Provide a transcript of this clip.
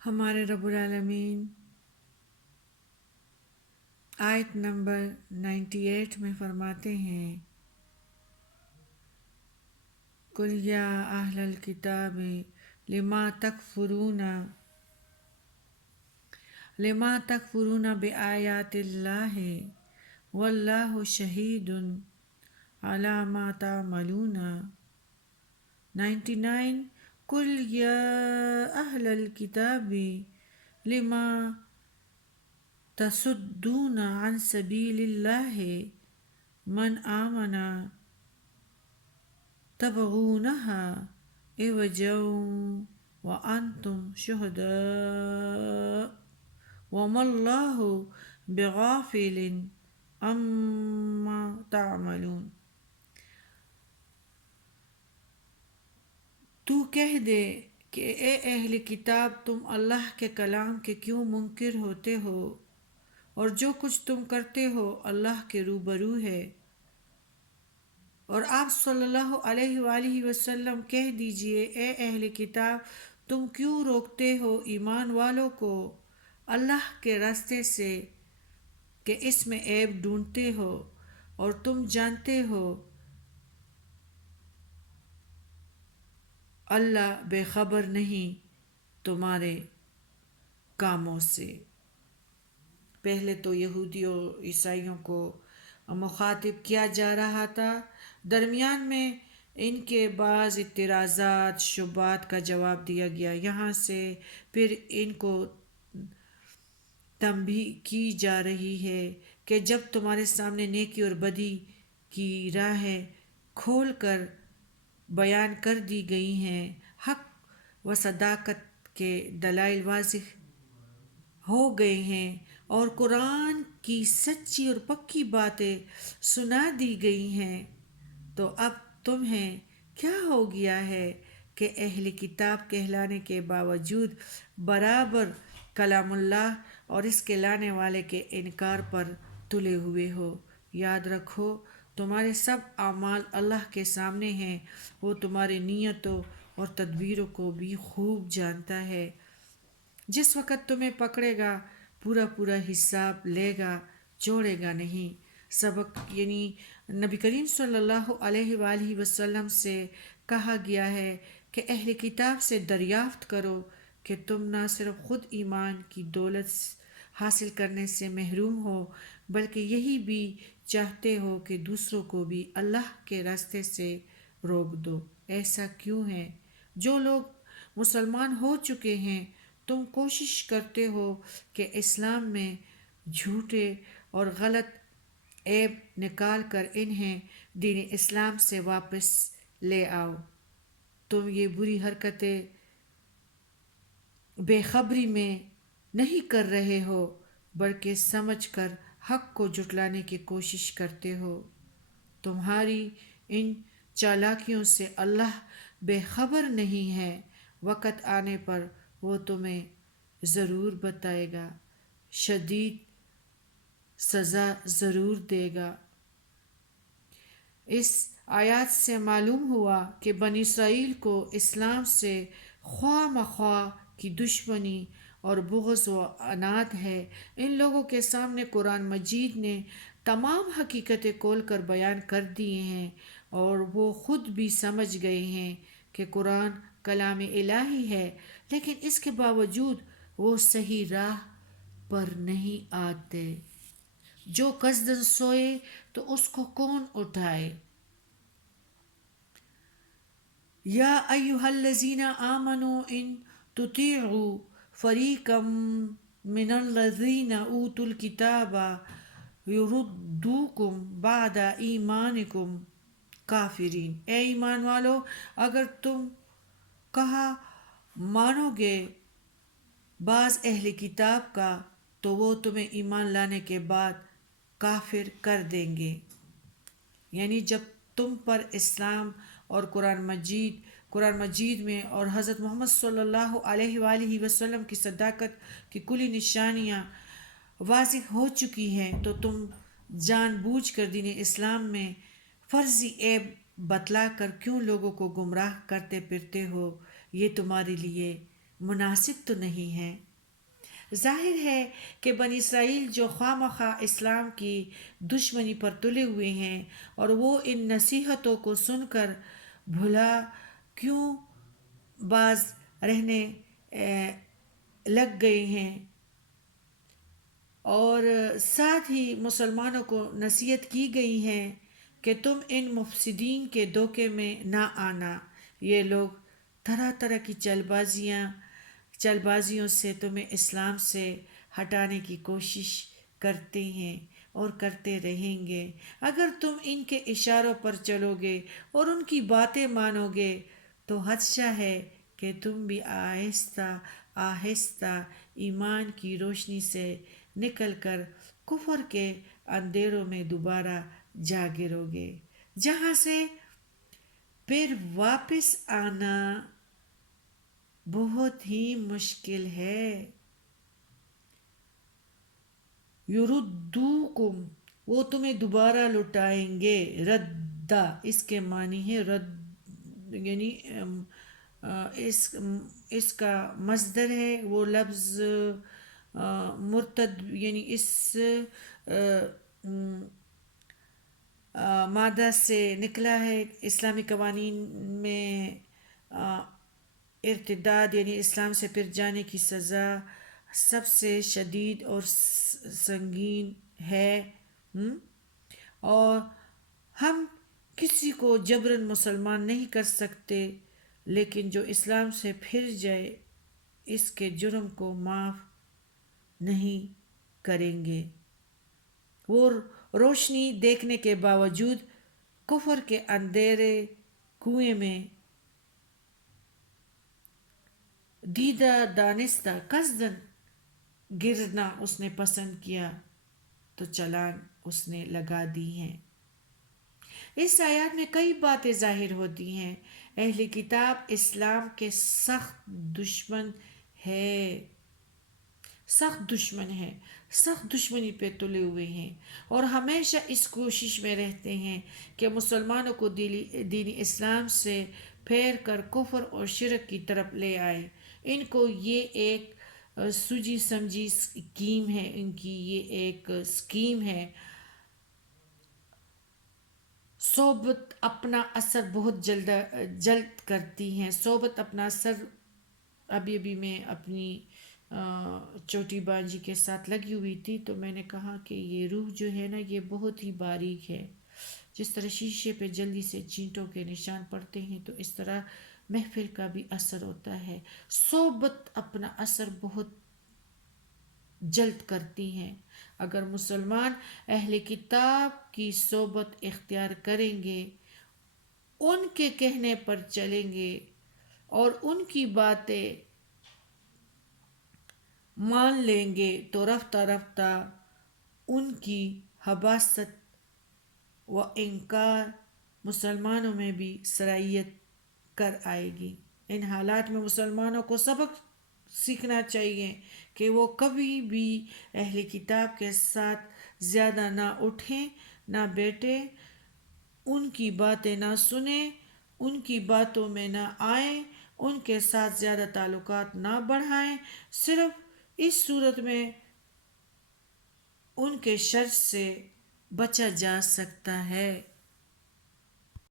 ہمارے رب العالمین آیت نمبر 98 میں فرماتے ہیں، قُلْ یا اہل الکتاب لما تکفرون بآیات اللہ واللہ شہید علی ما تعملون۔ 99 قُلْ یا اہل الکتاب لما تصدون عن سبیل اللہ من آمن تبغونہا عوجا وانتم شہداء وما اللہ بغافل عما تعملون۔ تو کہہ دے کہ اے اہل کتاب، تم اللہ کے کلام کے کیوں منکر ہوتے ہو، اور جو کچھ تم کرتے ہو اللہ کے روبرو ہے۔ اور آپ صلی اللہ علیہ وآلہ وسلم کہہ دیجئے، اے اہل کتاب، تم کیوں روکتے ہو ایمان والوں کو اللہ کے راستے سے کہ اس میں عیب ڈھونڈتے ہو، اور تم جانتے ہو اللہ بے خبر نہیں تمہارے کاموں سے۔ پہلے تو یہودیوں عیسائیوں کو مخاطب کیا جا رہا تھا، درمیان میں ان کے بعض اعتراضات شبہات کا جواب دیا گیا، یہاں سے پھر ان کو تنبیہ کی جا رہی ہے کہ جب تمہارے سامنے نیکی اور بدی کی راہیں کھول کر بیان کر دی گئی ہیں، حق و صداقت کے دلائل واضح ہو گئے ہیں، اور قرآن کی سچی اور پکی باتیں سنا دی گئی ہیں، تو اب تمہیں کیا ہو گیا ہے کہ اہل کتاب کہلانے کے باوجود برابر کلام اللہ اور اس کے لانے والے کے انکار پر تلے ہوئے ہو؟ یاد رکھو، تمہارے سب اعمال اللہ کے سامنے ہیں، وہ تمہاری نیتوں اور تدبیروں کو بھی خوب جانتا ہے۔ جس وقت تمہیں پکڑے گا پورا پورا حساب لے گا، چھوڑے گا نہیں۔ سبق یعنی نبی کریم صلی اللہ علیہ وآلہ وسلم سے کہا گیا ہے کہ اہل کتاب سے دریافت کرو کہ تم نہ صرف خود ایمان کی دولت حاصل کرنے سے محروم ہو، بلکہ یہی بھی چاہتے ہو کہ دوسروں کو بھی اللہ کے راستے سے روک دو۔ ایسا کیوں ہے؟ جو لوگ مسلمان ہو چکے ہیں، تم کوشش کرتے ہو کہ اسلام میں جھوٹے اور غلط عیب نکال کر انہیں دین اسلام سے واپس لے آؤ۔ تم یہ بری حرکتیں بے خبری میں نہیں کر رہے ہو، بلکہ سمجھ کر حق کو جھٹلانے کی کوشش کرتے ہو۔ تمہاری ان چالاکیوں سے اللہ بے خبر نہیں ہے، وقت آنے پر وہ تمہیں ضرور بتائے گا، شدید سزا ضرور دے گا۔ اس آیات سے معلوم ہوا کہ بنی اسرائیل کو اسلام سے خواہ مخواہ کی دشمنی اور بغض و عناد ہے۔ ان لوگوں کے سامنے قرآن مجید نے تمام حقیقتیں کھول کر بیان کر دی ہیں، اور وہ خود بھی سمجھ گئے ہیں کہ قرآن کلام الہی ہے، لیکن اس کے باوجود وہ صحیح راہ پر نہیں آتے۔ جو قصداً سوئے تو اس کو کون اٹھائے؟ یا ایہا الذین آمنوا ان تطیعوا فریقا من الذین اوتوا الکتاب یردوکم بعد ایمانکم کافرین۔ اے ایمان والو، اگر تم کہا مانو گے بعض اہل کتاب کا، تو وہ تمہیں ایمان لانے کے بعد کافر کر دیں گے۔ یعنی جب تم پر اسلام اور قرآن مجید میں اور حضرت محمد صلی اللہ علیہ وآلہ وسلم کی صداقت کی کلی نشانیاں واضح ہو چکی ہیں، تو تم جان بوجھ کر دین اسلام میں فرضی عیب بتلا کر کیوں لوگوں کو گمراہ کرتے پھرتے ہو؟ یہ تمہارے لیے مناسب تو نہیں ہے۔ ظاہر ہے کہ بنی اسرائیل جو خواہ مخواہ اسلام کی دشمنی پر تلے ہوئے ہیں اور وہ ان نصیحتوں کو سن کر بھلا کیوں باز رہنے لگ گئے ہیں، اور ساتھ ہی مسلمانوں کو نصیحت کی گئی ہے کہ تم ان مفسدین کے دھوکے میں نہ آنا۔ یہ لوگ طرح طرح کی چل بازیوں سے تمہیں اسلام سے ہٹانے کی کوشش کرتے ہیں اور کرتے رہیں گے۔ اگر تم ان کے اشاروں پر چلو گے اور ان کی باتیں مانو گے تو خدشہ ہے کہ تم بھی آہستہ آہستہ ایمان کی روشنی سے نکل کر کفر کے اندھیروں میں دوبارہ جا گرو گے، جہاں سے پھر واپس آنا بہت ہی مشکل ہے۔ یردوکم، وہ تمہیں دوبارہ لٹائیں گے۔ ردا، اس کے معنی ہے رد، یعنی اس کا مصدر ہے وہ لفظ مرتد، یعنی اس مادہ سے نکلا ہے۔ اسلامی قوانین میں ارتداد یعنی اسلام سے پھر جانے کی سزا سب سے شدید اور سنگین ہے، اور ہم کسی کو جبراً مسلمان نہیں کر سکتے، لیکن جو اسلام سے پھر جائے اس کے جرم کو معاف نہیں کریں گے۔ وہ روشنی دیکھنے کے باوجود کفر کے اندھیرے کنویں میں دیدہ دانستہ قصداً گرنا اس نے پسند کیا تو چلان اس نے لگا دی ہے۔ اس آیات میں کئی باتیں ظاہر ہوتی ہیں۔ اہل کتاب اسلام کے سخت دشمن ہے، سخت دشمنی پہ تلے ہوئے ہیں، اور ہمیشہ اس کوشش میں رہتے ہیں کہ مسلمانوں کو دین اسلام سے پھیر کر کفر اور شرک کی طرف لے آئے۔ ان کو یہ ایک سوجی سمجھی اسکیم ہے، ان کی یہ ایک اسکیم ہے۔ صحبت اپنا اثر بہت جلد کرتی ہیں۔ صحبت اپنا اثر، ابھی میں اپنی چھوٹی بانجی کے ساتھ لگی ہوئی تھی تو میں نے کہا کہ یہ روح جو ہے نا یہ بہت ہی باریک ہے، جس طرح شیشے پہ جلدی سے چینٹوں کے نشان پڑتے ہیں تو اس طرح محفل کا بھی اثر ہوتا ہے۔ صحبت اپنا اثر بہت جلد کرتی ہیں۔ اگر مسلمان اہل کتاب کی صحبت اختیار کریں گے، ان کے کہنے پر چلیں گے اور ان کی باتیں مان لیں گے تو رفتہ رفتہ ان کی حباست و انکار مسلمانوں میں بھی سرایت کر آئے گی۔ ان حالات میں مسلمانوں کو سبق سیکھنا چاہیے کہ وہ کبھی بھی اہل کتاب کے ساتھ زیادہ نہ اٹھیں نہ بیٹھیں، ان کی باتیں نہ سنیں، ان کی باتوں میں نہ آئیں، ان کے ساتھ زیادہ تعلقات نہ بڑھائیں۔ صرف اس صورت میں ان کے شر سے بچا جا سکتا ہے۔